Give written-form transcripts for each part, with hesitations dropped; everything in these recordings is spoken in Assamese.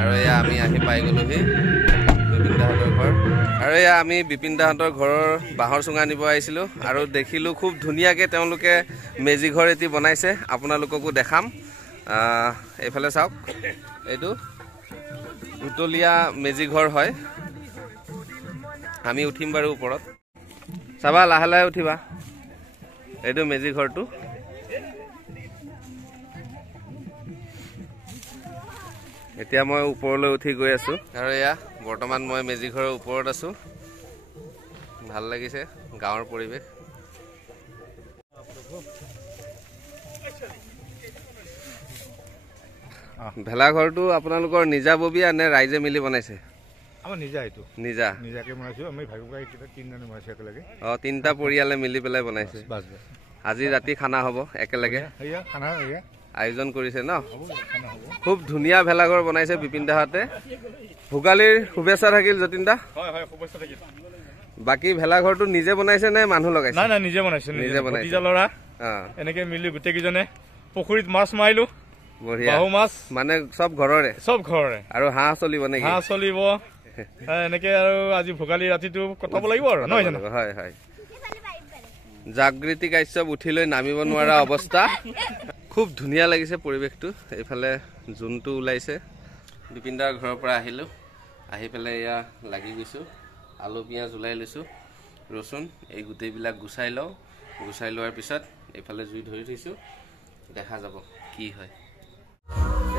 আৰু এয়া আমি আহি পাই গ'লোহি বিপিন দাহঁতৰ ঘৰ। আৰু এয়া আমি বিপিন দাহঁতৰ ঘৰৰ বাঁহৰ চুঙা নিব আহিছিলোঁ আৰু দেখিলোঁ খুব ধুনীয়াকৈ তেওঁলোকে মেজি ঘৰ এটি বনাইছে। আপোনালোককো দেখাম। এইফালে চাওক, এইটো উতলীয়া মেজি ঘৰ হয়। আমি উঠিম বাৰু ওপৰত, চাবা লাহে লাহে উঠিবা। এইটো মেজি ঘৰটো। এতিয়া মই ওপৰলৈ উঠি গৈ আছোঁ আৰু এয়া বৰ্তমান মই মেজি ঘৰৰ ওপৰত আছোঁ। ভাল লাগিছে গাঁৱৰ পৰিৱেশ। ভেলাঘৰটো আপোনালোকৰ নিজাববীয়া নে ৰাইজে মিলি বনাইছে? আমাৰ নিজা, এইটো নিজা নিজাকে বনাইছোঁ আমি। ভাগিবকাই তিনিজনে বনাইছোঁ একেলগে। তিনিটা পৰিয়ালে মিলি পেলাই বনাইছে। আজি ৰাতি খানা হ'ব একেলগে, আয়োজন কৰিছে ন? খুব ধুনীয়া ভেলাঘৰ বনাইছে বিপিন দাহঁতে। ভোগালীৰ শুভেচ্ছা থাকিল যতীন দা। বাকী ভেলাঘৰটো নিজে বনাইছে নে মানুহ লগাইছে? নাই নাই, নিজে বনাইছে। নিজে বনাইছে। ল'ৰা এনেকে মিলি গোটেই কেইজনে পুখুৰীত মাছ মাৰিলো। বঢ়িয়া। বাহু মাছ মানে চব ঘৰৰে? চব ঘৰৰে। আৰু হাঁহ চলিব নেকি? হাঁহ চলিব এনেকে। আৰু আজি ভোগালী ৰাতিটো কটাব লাগিব আৰু, নহয় জানো? হয় হয়। জাগৃতি কাশ্যপ উঠি লৈ নামিব নোৱাৰা অৱস্থা। খুব ধুনীয়া লাগিছে পৰিৱেশটো। এইফালে জোনটো ওলাইছে। বিপিন দাৰ ঘৰৰ পৰা আহিলোঁ, আহি পেলাই এয়া লাগি গৈছোঁ। আলু পিঁয়াজ ওলাই লৈছোঁ, ৰচুন এই গোটেইবিলাক গুচাই লওঁ। গুচাই লোৱাৰ পিছত এইফালে জুই ধৰি থৈছোঁ, দেখা যাব কি হয়।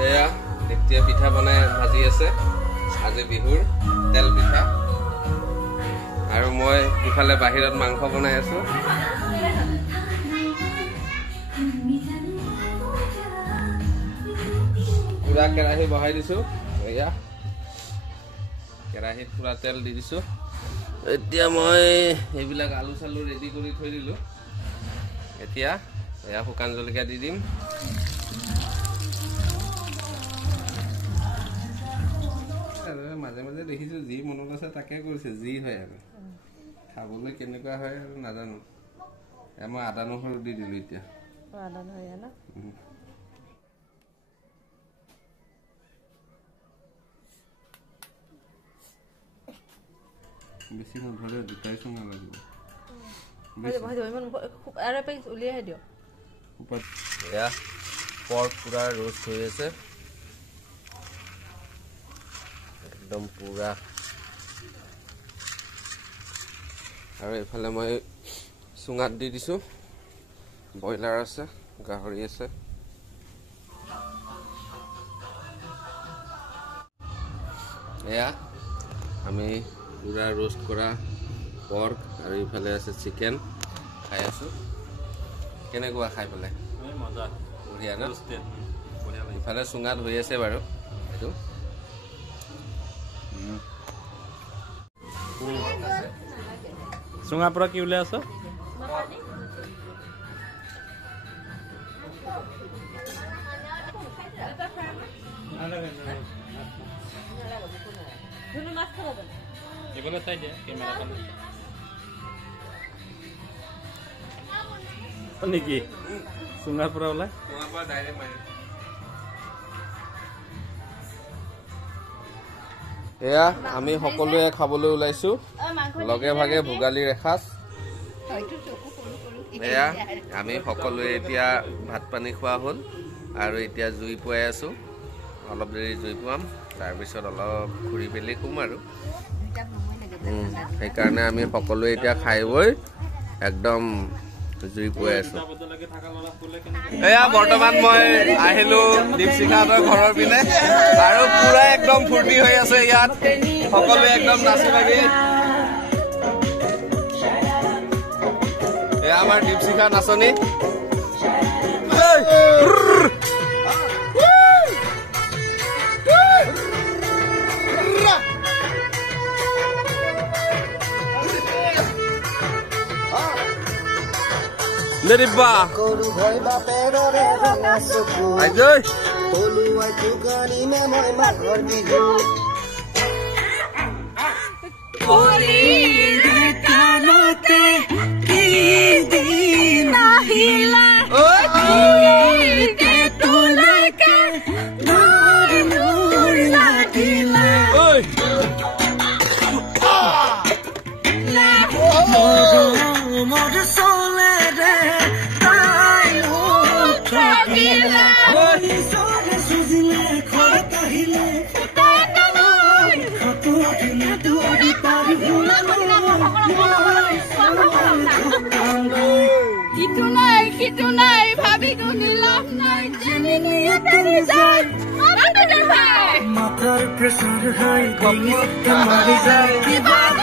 এয়া এতিয়া পিঠা বনাই ভাজি আছে, আজি বিহুৰ তেল পিঠা। আৰু মই ইফালে বাহিৰত মাংস বনাই আছোঁ। পুৰা কেৰাহী বহাই দিছোঁ। এয়া কেৰাহীত পুৰা তেল দি দিছোঁ। এতিয়া মই এইবিলাক আলু চালু ৰেডি কৰি থৈ দিলোঁ। এতিয়া এয়া শুকান জলকীয়া দি দিম। মাজে মাজে দেখিছোঁ যি মনত আছে তাকে কৰিছে, যি হয় আৰু খাবলৈ কেনেকুৱা হয় আৰু নাজানো। মই আদা নহৰু দি দিলোঁ এতিয়া। বেছি নধৰে, দুটাই চুঙা লাগিব। এয়া পৰ্ক পুৰা ৰোষ্ট হৈ আছে একদম পুৰা। আৰু এইফালে মই চুঙাত দি দিছোঁ। ব্ৰইলাৰ আছে, গাহৰি আছে। এয়া আমি পুৰা ৰোষ্ট কৰা পৰ্ক আৰু ইফালে আছে চিকেন খাই আছোঁ। কেনেকুৱা খাই পেলাই? মজা, বঢ়িয়া ন? ইফালে চুঙাত হৈ আছে বাৰু এইটো। চুঙাৰ পৰা কি ওলাই আছ? নেকি চুঙাৰ পৰা ওলাই? এয়া আমি সকলোৱে খাবলৈ ওলাইছোঁ লগে ভাগে ভোগালীৰ এসাঁজ। এয়া আমি সকলোৱে এতিয়া ভাত পানী খোৱা হ'ল আৰু এতিয়া জুই পুৱাই আছোঁ। অলপ দেৰি জুই পুৱাম, তাৰপিছত অলপ ঘূৰি পেলি শুম আৰু। সেইকাৰণে আমি সকলোৱে এতিয়া খাই বৈ একদম জুই পুৱাই আছোঁ। এয়া বৰ্তমান মই আহিলোঁ দীপশিখাহঁতৰ ঘৰৰ পিনে আৰু পুৰা একদম ফূৰ্তি হৈ আছে ইয়াত। সকলোৱে একদম নাচি বাগি। এয়া আমাৰ দীপশিখা নাচনী। Neriba. Koru bhai ba perore ranga suku. Ajoi. Tolu ai tukani me moi maghor bihu. Koli re kanote ki din ahila. Koli ke tulaka nur nur lagi. মাথার প্রেসার হাই দিয়ে মারি যায় কি বাত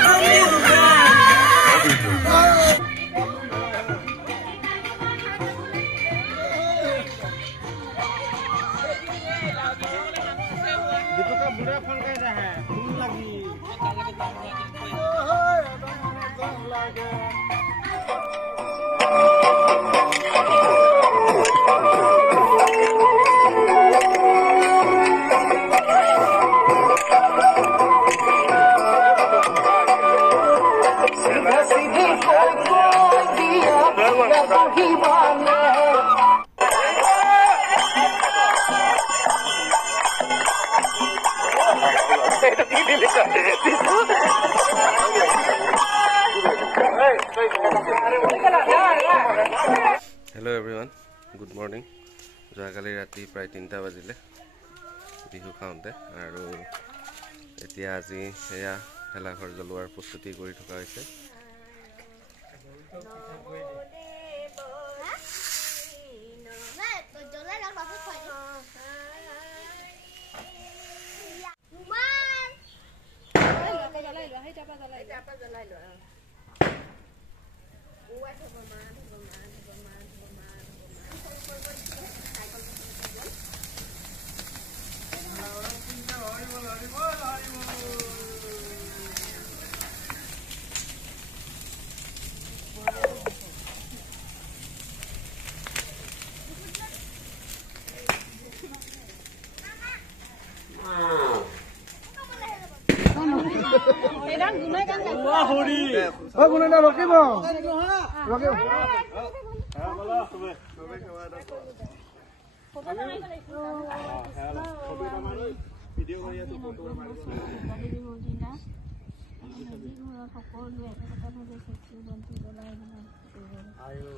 হেল্ল' এভৰিৱান, গুড মৰ্ণিং। যোৱাকালি ৰাতি প্ৰায় 3টা বাজিলে বিহু খাওঁতে, আৰু এতিয়া আজি এয়া ভেলাঘৰ জ্বলোৱাৰ প্ৰস্তুতি কৰি থকা হৈছে।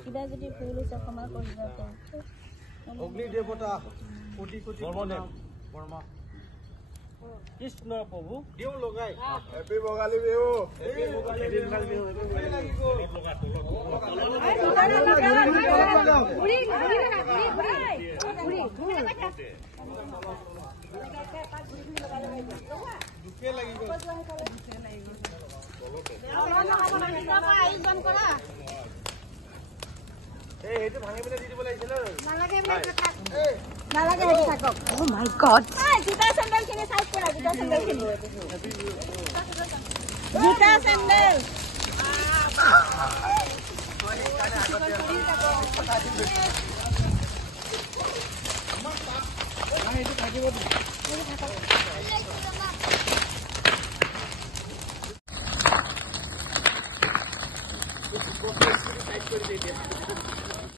কিবা যদি ভুল হৈছে ক্ষমা কৰিব। অগ্নি দেৱতা কোটি কোটি বৰ্মা কৃষ্ণ প্ৰভু দেউ লগাই হেপী ভোগালী বিহু। এইটো ভাঙি পেলাই দি দিব লাগিছিল। নালাগে হেৰি থাকক। Oh my God! জোতা চেণ্ডেল খিনি চাইজ কৰা, জোতা চেণ্ডেল খিনি। জোতা চেণ্ডেল কৰি